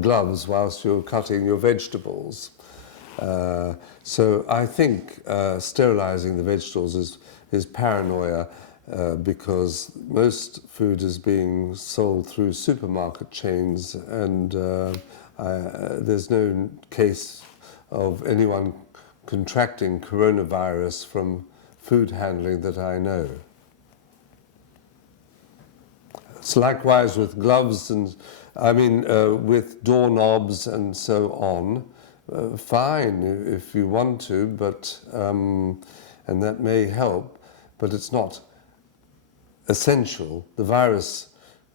gloves whilst you're cutting your vegetables. So I think sterilizing the vegetables is paranoia because most food is being sold through supermarket chains, and there's no case of anyone contracting coronavirus from food handling that I know. It's likewise with gloves and, with doorknobs and so on. Fine if you want to, but and that may help, but it's not essential. The virus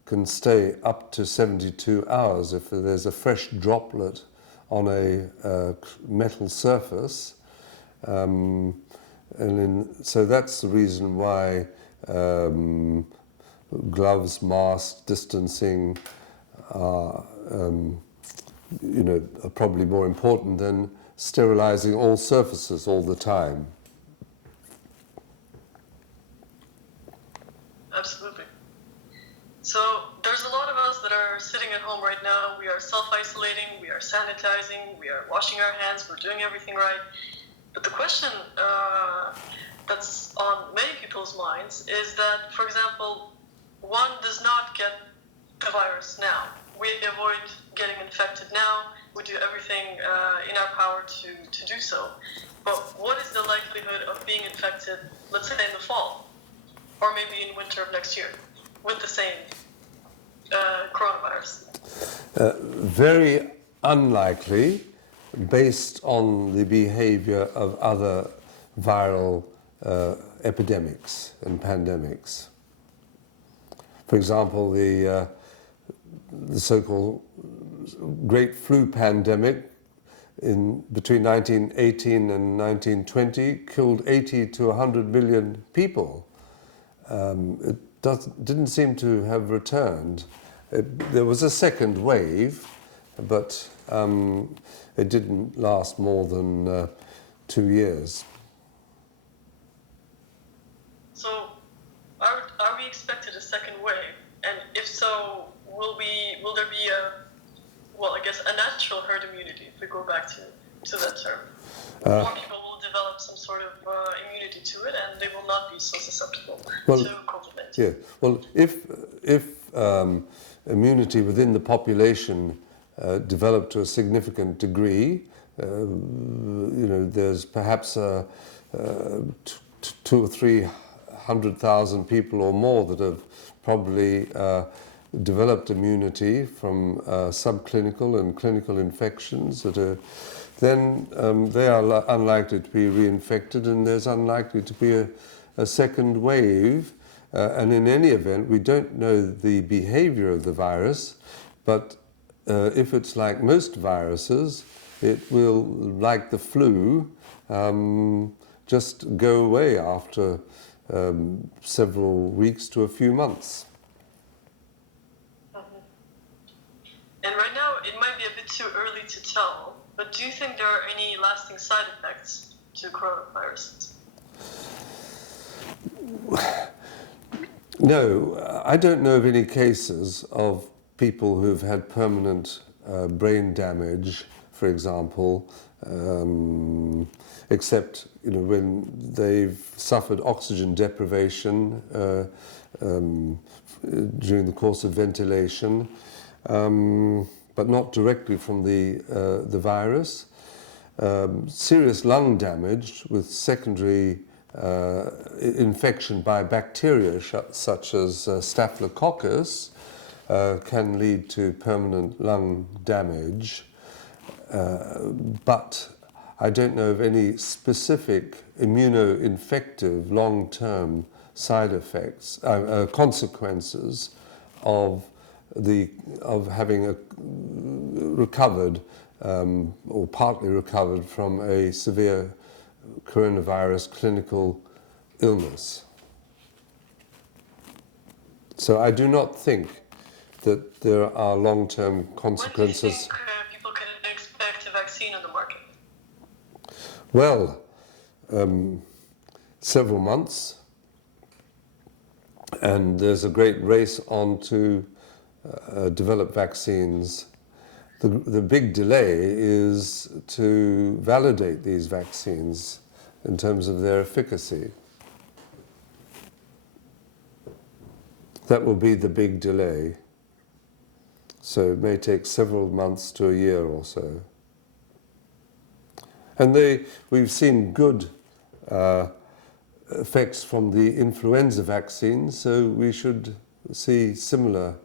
can stay up to 72 hours if there's a fresh droplet on a metal surface. So that's the reason why gloves, masks, distancing are probably more important than sterilizing all surfaces all the time. Absolutely. So there's a lot of us that are sitting at home right now. We are self-isolating, we are sanitizing, we are washing our hands, we're doing everything right. But the question that's on many people's minds is that, for example, one does not get the virus now. We avoid getting infected now. We do everything in our power to do so. But what is the likelihood of being infected, let's say in the fall, or maybe in winter of next year, with the same coronavirus? Very unlikely, based on the behavior of other viral epidemics and pandemics. For example, the so-called Grapefruit pandemic between 1918 and 1920 killed 80 to 100 million people. It didn't seem to have returned. There was a second wave, but it didn't last more than 2 years. So, are we expected a second wave? And if so, will there be a natural herd immunity, if we go back to that term? More people will develop some sort of immunity to it, and they will not be so susceptible to COVID-19. Yeah. Well, if immunity within the population developed to a significant degree, there's perhaps 200,000 or 300,000 people or more that have probably developed immunity from subclinical and clinical infections then they are unlikely to be reinfected, and there's unlikely to be a second wave. And in any event, we don't know the behavior of the virus, but if it's like most viruses, it will, like the flu, just go away after several weeks to a few months. And right now, it might be a bit too early to tell, but do you think there are any lasting side effects to coronaviruses? No, I don't know of any cases of people who've had permanent brain damage, for example, except when they've suffered oxygen deprivation during the course of ventilation, but not directly from the virus. Serious lung damage with secondary infection by bacteria such as Staphylococcus can lead to permanent lung damage, but I don't know of any specific immunoinfective long-term side effects, consequences of having recovered or partly recovered from a severe coronavirus clinical illness. So I do not think that there are long-term consequences. When do you think people can expect a vaccine on the market? Well, several months, and there's a great race on to develop vaccines. The big delay is to validate these vaccines in terms of their efficacy. That will be the big delay. So it may take several months to a year or so. And we've seen good effects from the influenza vaccines, so we should see similar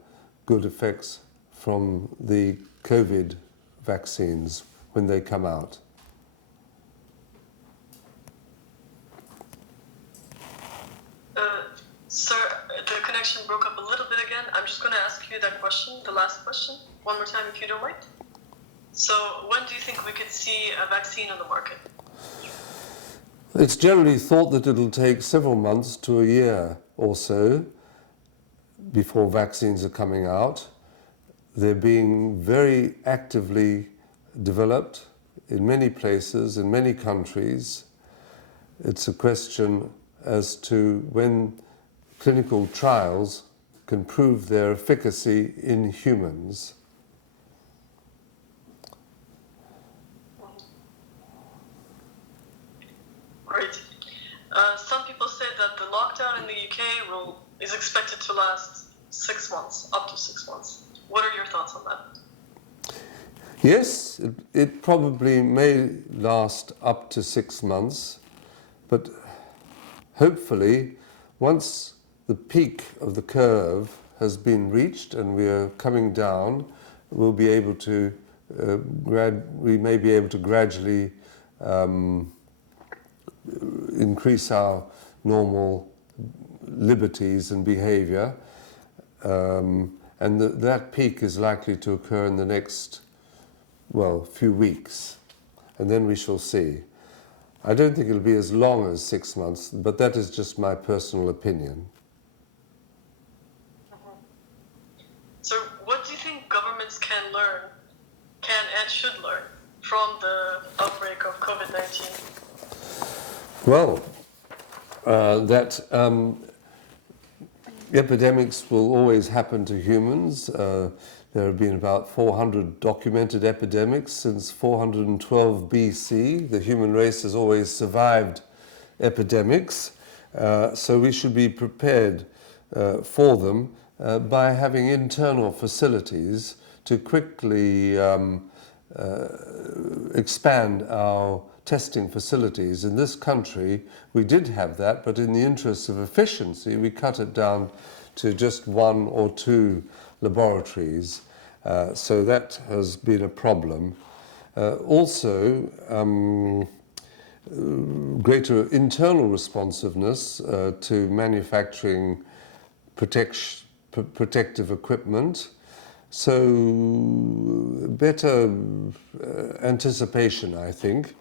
good effects from the COVID vaccines when they come out. Sir, the connection broke up a little bit again. I'm just going to ask you that question, the last question, one more time if you don't mind. So when do you think we could see a vaccine on the market? It's generally thought that it'll take several months to a year or so before vaccines are coming out. They're being very actively developed in many places, in many countries. It's a question as to when clinical trials can prove their efficacy in humans. Great. Some people say that the lockdown in the UK is expected to last 6 months, up to 6 months. What are your thoughts on that? Yes, it probably may last up to 6 months, but hopefully once the peak of the curve has been reached and we are coming down, we'll be able to we may be able to gradually increase our normal liberties and behavior, and that peak is likely to occur in the next, well, few weeks, and then we shall see. I don't think it'll be as long as 6 months, but that is just my personal opinion. So what do you think governments can and should learn from the outbreak of COVID-19? Well, that epidemics will always happen to humans. There have been about 400 documented epidemics since 412 BC. The human race has always survived epidemics, so we should be prepared for them by having internal facilities to quickly expand our testing facilities. In this country, we did have that, but in the interest of efficiency, we cut it down to just 1 or 2 laboratories. So that has been a problem. Also, greater internal responsiveness to manufacturing protective equipment. So better anticipation, I think,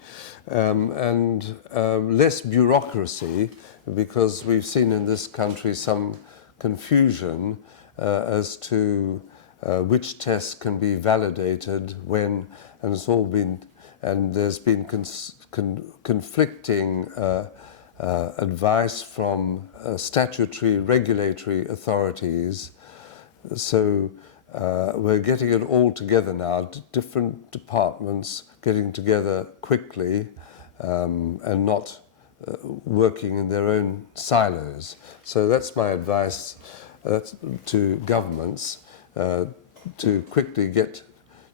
and less bureaucracy, because we've seen in this country some confusion as to which tests can be validated when, and it's all been, and there's been conflicting advice from statutory regulatory authorities. So we're getting it all together now, different departments getting together quickly and not working in their own silos. So that's my advice to governments, to quickly get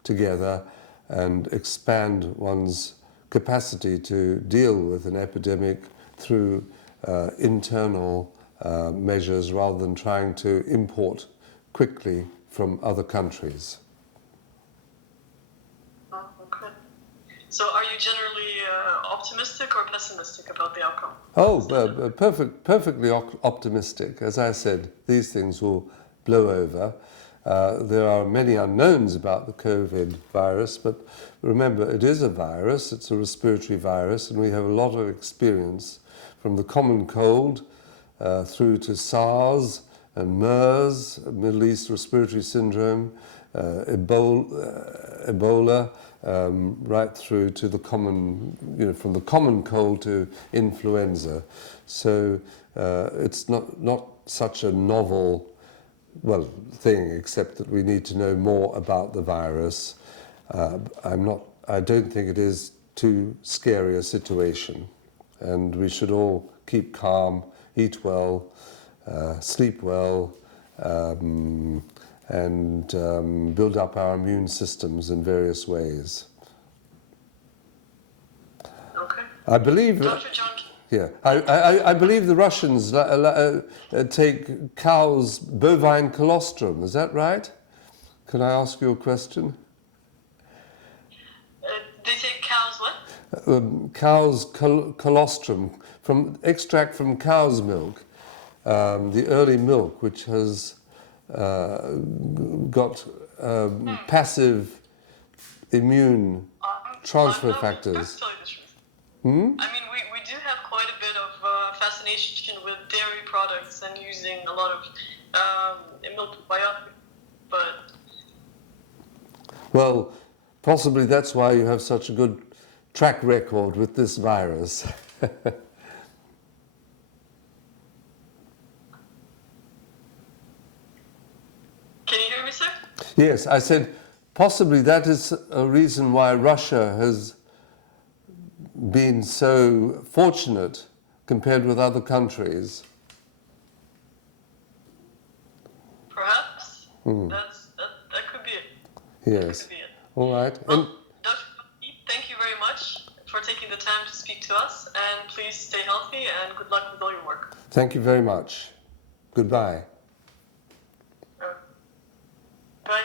together and expand one's capacity to deal with an epidemic through internal measures rather than trying to import quickly from other countries. Oh, okay. So are you generally optimistic or pessimistic about the outcome? Oh, perfectly optimistic. As I said, these things will blow over. There are many unknowns about the COVID virus, but remember, it is a virus, it's a respiratory virus, and we have a lot of experience from the common cold through to SARS and MERS, Middle East Respiratory Syndrome, Ebola, right through to the common, from the common cold to influenza. So it's not such a novel thing, except that we need to know more about the virus, I don't think it is too scary a situation, and we should all keep calm, eat well, sleep well, and build up our immune systems in various ways. Okay. I believe. Dr. John. Yeah, I believe the Russians take cows' bovine colostrum. Is that right? Can I ask you a question? They take cows what? Cow's colostrum, from extract from cow's milk, the early milk, which has got passive immune transfer factors. Let's tell you the truth. I mean, we do have quite a bit of fascination with dairy products and using a lot of milk biotic, but... Well, possibly that's why you have such a good track record with this virus. Can you hear me, sir? Yes, I said possibly that is a reason why Russia has been so fortunate compared with other countries. Perhaps. That could be it. Yes. That could be it. All right. Well, Dr. Thank you very much for taking the time to speak to us, and please stay healthy and good luck with all your work. Thank you very much. Goodbye. Bye.